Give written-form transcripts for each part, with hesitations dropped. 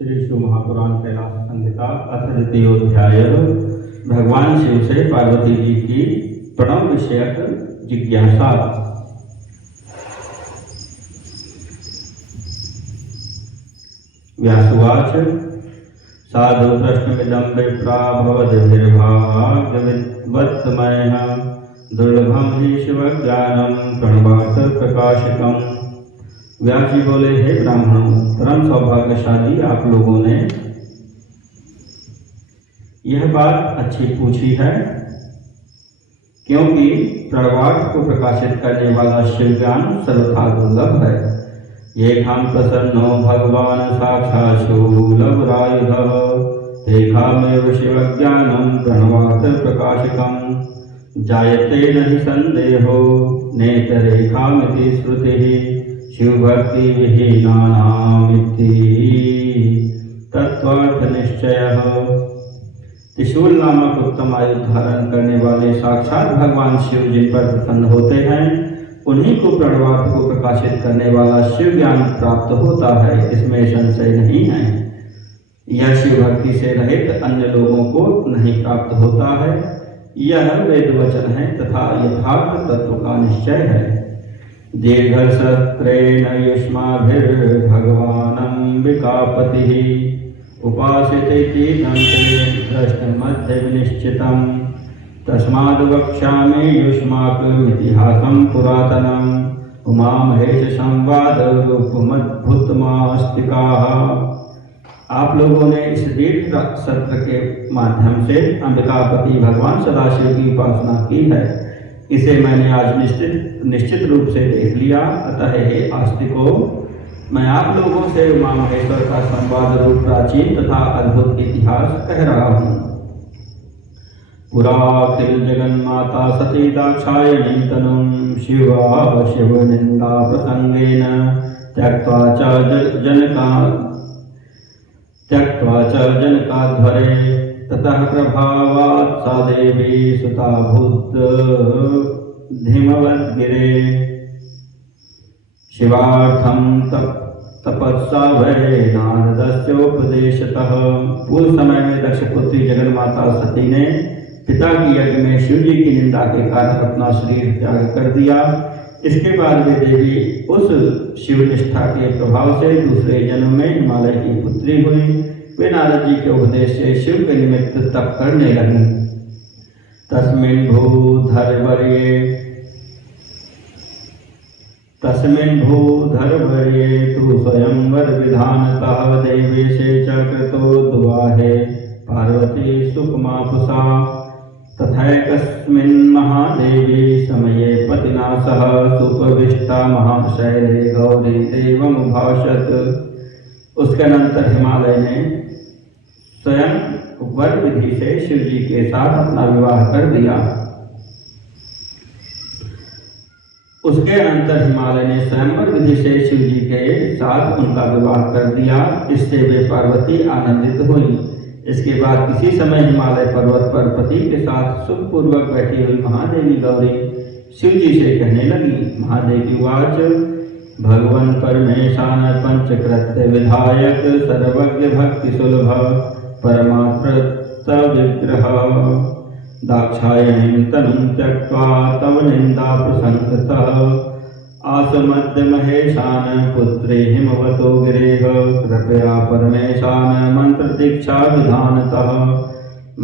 श्री शिव महापुराण कैलाश संहिता अथ द्वितीयोध्याय। भगवान शिव से पार्वती जी की प्रणव विषयक जिज्ञासा। व्यासुवाच साधु प्रश्नमिदं विप्रा भवद्भिर्भाग्यवत्तमयः दुर्लभं हि शिवज्ञानं प्रणवार्थ प्रकाशकम्। व्यास जी बोले, हे ब्राह्मणों, परम सौभाग्यशाली आप लोगों ने यह बात अच्छी पूछी है, क्योंकि प्रणवार्थ को प्रकाशित करने वाला शिव ज्ञान सर्वथा दुर्लभ है। ये हम प्रसन्नो भगवान साक्षात् शूलवरायुधः तेषामेव शिवज्ञानं प्रणवार्थ प्रकाशकम्। जायते नहि संदेहो नेतरेखामिति श्रुतिः शिवभक्ति विहीनानामिति तत्वार्थ निश्चयः। त्रिशूल नामक उत्तम आयु धारण करने वाले साक्षात भगवान शिव जिन पर प्रसन्न होते हैं, उन्हीं को प्रणवार्थ को प्रकाशित करने वाला शिव ज्ञान प्राप्त होता है, इसमें संशय नहीं है। यह शिव भक्ति से रहित अन्य लोगों को नहीं प्राप्त होता है। यह वेद वचन है तथा यथार्थ तत्व का निश्चय है। दीर्घसत्रेण युष्माभिर्भगवानम्बिकापतिः उपासितेति दृष्टमध्यविनिश्चितम्। तस्माद् वक्ष्यामि युष्माकमितिहासं पुरातनम् उमामहेश संवादरूपमद्भुतमास्तिकाः। आप लोगों ने इस दीर्घ सत्र के माध्यम से अंबिकापति भगवान सदाशिव की उपासना की है। इसे मैंने आज निश्चित रूप से देख लिया। अतः हे आस्तिकों, मैं आप लोगों से उमा महेश्वर का संवाद रूप प्राचीन तथा अद्भुत इतिहास कह रहा हूँ। पुरा किल जगन्माता सती दाक्षायणी तनुं शिवा शिव निंदा प्रसंगेन त्यक्त्वा च जनकाध्वरे ततः प्रभावात् सा देवी सुता भूद्धिमवद्गिरे शिवार्थं तपस्सा वै नारदस्योपदेशतः। पूर्व समय में दक्षपुत्री जगन्माता सती ने पिता की यज्ञ में शिव जी की निंदा के कारण अपना शरीर त्याग कर दिया। इसके बाद वे देवी उस शिव निष्ठा के प्रभाव से दूसरे जन्म में हिमालय की पुत्री हुई। वे नारद जी के उपदेश से शिव के निमित्त तप करने लगी। तस्मिन् भूधरवर्ये तु स्वयंवर विधानतः देवेशे च कृतो दुवाहे पार्वती सुकुमापुषा। तथैकस्मिन् महादेवी समये पतिना सह सुपविष्टा महाशैले गौरी देवमुभाषत। उसके अनंतर हिमालय ने स्वयं वर विधि से शिव जी के साथ अपना विवाह कर दिया। उसके अनंतर हिमालय ने स्वयंवर विधि से शिव जी के साथ उनका विवाह कर दिया। इससे वे पार्वती आनंदित हुई। इसके बाद किसी समय हिमालय पर्वत पर पति के साथ सुखपूर्वक बैठी हुई महादेवी गौरी शिव जी से कहने लगी। महादेवी वाच भगवन् परमेशान पंचकृत्य विधायक सर्वज्ञ भक्ति सुलभ परमात्म विग्रह दाक्षायणीं तनुं त्यक्त्वा तव निंदा प्रसंगतः आसमद्य महेशान पुत्रे हिमवतो गिरेह कृपया परमेशान मंत्र दीक्षा विधानतः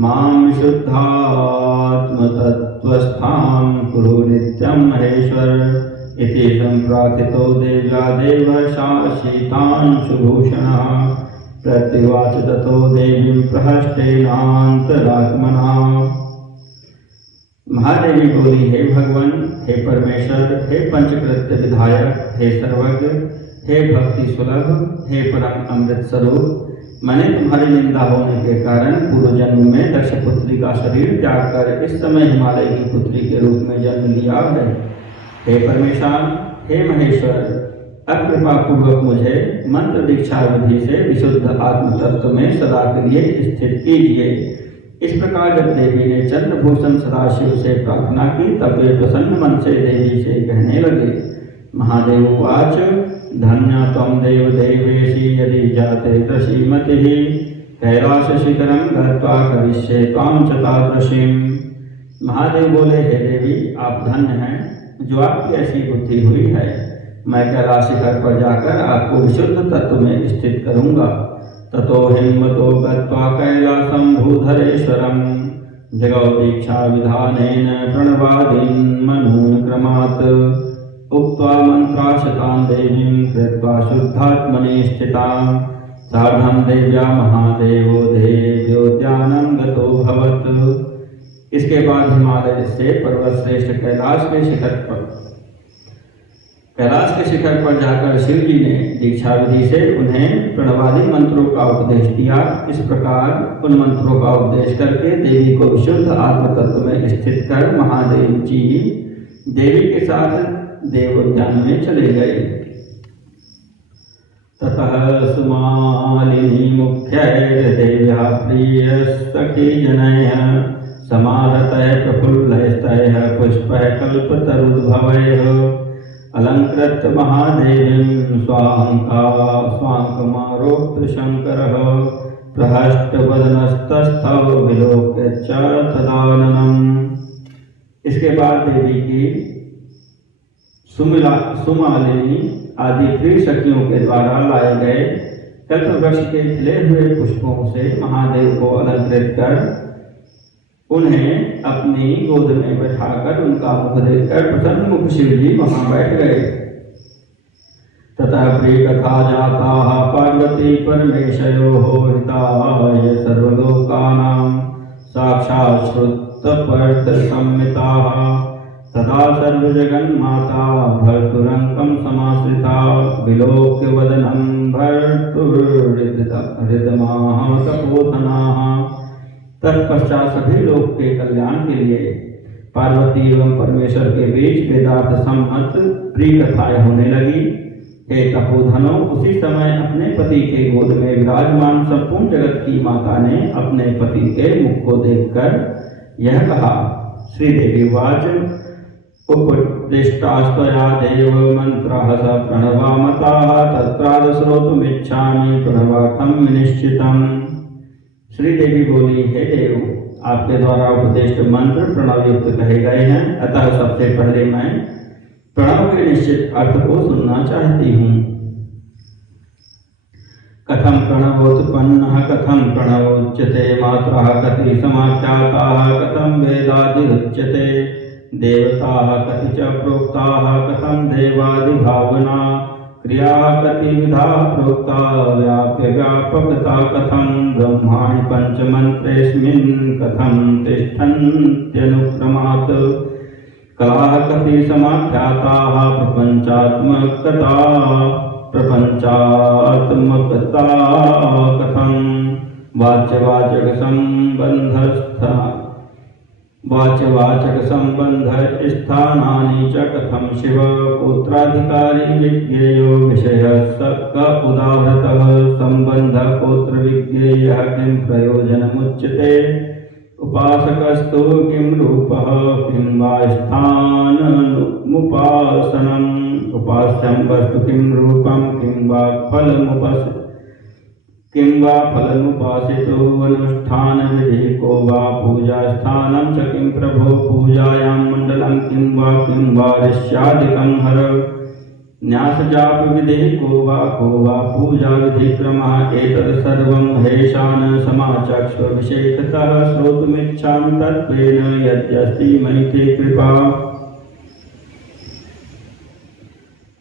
मां शुद्धात्मतत्वस्थां कुरु नित्यं महेश्वर इति संप्रार्थितो देव्या देवशासितांशुभूषणः प्रत्युवाच ततो देवीं प्रहस्तेनान्तरात्मना। महादेवी बोली, हे भगवान, हे परमेश्वर, हे पंचकृत्य विधायक, हे सर्वज्ञ, हे भक्ति सुलभ, हे परम अमृत स्वरूप, मैंने तुम्हारी निंदा होने के कारण पूर्व जन्म में दक्षपुत्री का शरीर त्याग कर इस समय हिमालय की पुत्री के रूप में जन्म लिया है। हे परमेश्वर, हे महेश्वर, अब कृपा पूर्वक मुझे मंत्र दीक्षा विधि से विशुद्ध आत्म तत्व में सदा के लिए स्थित कीजिए। इस प्रकार जब देवी ने चंद्रभूषण सदाशिव से प्रार्थना की, तब वे प्रसन्न मन से देवी से कहने लगे। महादेव वाच धन्या त्वं देव देवेशी यदि जाते दशीमतिः कैलासशिखरं गत्वा करिष्ये त्वां च तादृशीम्। महादेव बोले, हे देवी, आप धन्य हैं जो आपकी ऐसी बुद्धि हुई है। मैं कैलाश शिखर पर जाकर आपको विशुद्ध तत्व में स्थित करूंगा। ततो हिम्मतो गत्वा कैलासं भूधरेश्वरं जगौ दीक्षा विधानेन प्रणवादीन् मनून् क्रमात् उक्त्वा मंत्राशतां देवीं कृत्वा शुद्धात्मनि स्थितां सार्धं देव्या महादेवो देव्योद्यानं गतो भवत्। इसके बाद हिमालय से पर्वत श्रेष्ठ कैलाश के शिखर पर जाकर शिव जी ने दीक्षा विधि से उन्हें प्रणवादी मंत्रों का उपदेश दिया। इस प्रकार उन मंत्रों का उपदेश करके देवी को विशुद्ध आत्म तत्व में स्थित कर महादेव जी देवी के साथ देवोद्यान में चले गए। ततः सुमालिनी मुख्यैर्देव्या प्रियसखी जनयः समारतः प्रफुल्लैस्तैः पुष्पैः कल्पतरुद्भवैः अलङ्कृत्य महादेवीं स्वाङ्कमारोप्य शङ्करः प्रहष्टवदनस्तस्थौ विलोक्य च तदाननम्। इसके बाद देवी की सुमालिनी आदि प्रिय सखियों के द्वारा लाए गए कल्पवृक्ष के खिले हुए पुष्पों से महादेव को अलंकृत कर उन्हें अपनी गोद में बैठाकर उनका मुख देखकर प्रसन्न मुख शिव जी वहां बैठ गए। ततः प्रिय कथा जाता पार्वती परमेशयोः हिताय सर्वलोकानां साक्षात् श्रुतपर्त संमिताः तदा सर्वजगन्माता भर्तुरङ्कं समाश्रिता विलोक्य वदनं भर्तुर्हृदमाः तपोधनाः। तत्पश्चात सभी लोक के कल्याण के लिए पार्वती एवं परमेश्वर के बीच वेदार्थ सम्मत प्रिय कथाएं होने लगी। हे तपोधनों, उसी समय अपने पति के गोद में विराजमान संपूर्ण जगत की माता ने अपने पति के मुख को देखकर यह कहा। श्रीदेवी वाच उपदिष्टास्त्वया देव मंत्राः स प्रणवामताः तत्राद श्रोतुमिच्छामि प्रणवार्थं विनिश्चितम्। श्रीदेवी बोली, हे देव, आपके द्वारा उपदिष्ट मंत्र प्रणव युक्त कहे गए हैं, अतः सबसे पहले मैं प्रणव के निश्चित अर्थ को सुनना चाहती हूँ। कथं प्रणवोत्पन्नः कथं प्रणवोच्यते मात्राः कति समाख्याताः कथं वेदादिरुच्यते देवताः कति च प्रोक्ताः कथं देवादिभावना क्रियाः कति विधाः प्रोक्ता व्याप्य व्यापकता कथं ब्रह्माणि पञ्चमन्त्रेऽस्मिन् कथं तिष्ठन्त्यनुक्रमात् कलाः कति समाख्याताः प्रपञ्चात्मकता कथं वाच्यवाचक संबंध स्थानानि च कथं शिव पुत्राधिकारी विज्ञेयो विषयः क उदाहृतः संबंध पुत्र विज्ञेयः किं प्रयोजनमुच्यते उपासकस्तु किं रूपः किं वा स्थानमुपासनम् उपास्यं वस्तु किं रूपं किं वा फलमुपासितो अनुष्ठान विधि को वा पूजा स्थानं च किं प्रभो पूजायां मंडलं किं वा ऋष्यादिकं हर न्यासजाप विधि को वा पूजा विधि क्रमः एतत् सर्वं महेशान समाचक्षुर्विशेषतः श्रोतुमिच्छामि तत्त्वेन यद्यस्ति मयि ते कृपा।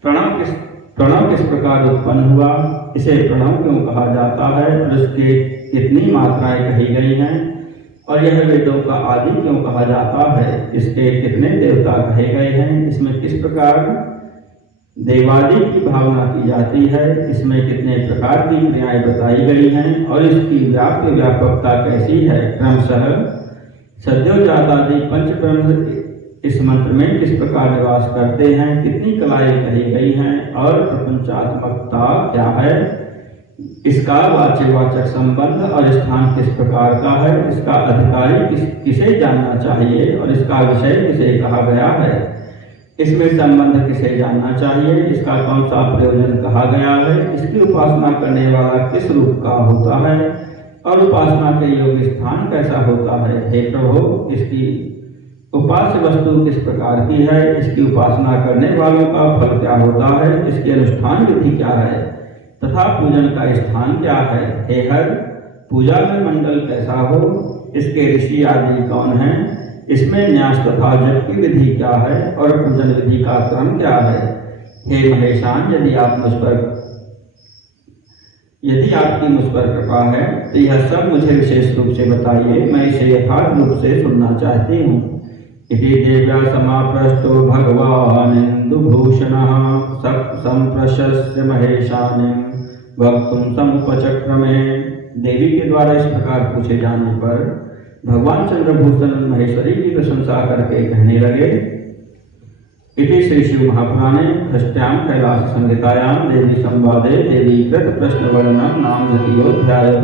प्रणव किस प्रकार उत्पन्न हुआ, इसे प्रणव क्यों कहा जाता है और इसकी कितनी मात्राएं कही गई हैं और यह वेदों का आदि क्यों कहा जाता है, इसके कितने देवता कहे गए हैं, इसमें किस प्रकार देवादि की भावना की जाती है, इसमें कितने प्रकार की क्रियाएं बताई गई हैं और इसकी व्याप्य व्यापकता कैसी है। क्रमशः सद्योजातादि पंच ब्रह्म इस मंत्र में किस प्रकार निवास करते हैं, कितनी कलाएं कही गई हैं और प्रपंचात्मकता क्या है, इसका वाच्यवाचक संबंध और स्थान किस प्रकार का है, इसका अधिकारी किसे जानना चाहिए और इसका विषय किसे कहा गया है। इसमें संबंध किसे जानना चाहिए, इसका कौन सा प्रयोजन कहा गया है, इसकी उपासना करने वाला किस रूप का होता है और उपासना के योग्य स्थान कैसा होता है। हे प्रभु, इसकी उपास्य वस्तु किस प्रकार की है, इसकी उपासना करने वालों का फल क्या होता है, इसकी अनुष्ठान विधि क्या है तथा पूजन का स्थान क्या है। हे हर, पूजा में मंडल कैसा हो, इसके ऋषि आदि कौन हैं, इसमें न्यास तथा जप की विधि क्या है और पूजन विधि का क्रम क्या है। हे महेशान, यदि आपकी मुझ पर कृपा है तो यह सब मुझे विशेष रूप से बताइए, मैं इसे यथार्थ रूप से सुनना चाहती हूँ। इति देव्या समाप्रष्टो भगवान इंदुभूषणः संप्रशस्य महेशानिं वक्तुं समुपचक्रमे। देवी के द्वारा इस प्रकार पूछे जाने पर भगवान चंद्रभूषण महेश्वरी की प्रशंसा करके कहने लगे। इति श्री शिव महापुराणे षष्ठ्यां कैलास संहितायां देवी संवादे देवी कृत प्रश्न वर्णनम नाम द्वितीयोऽध्यायः।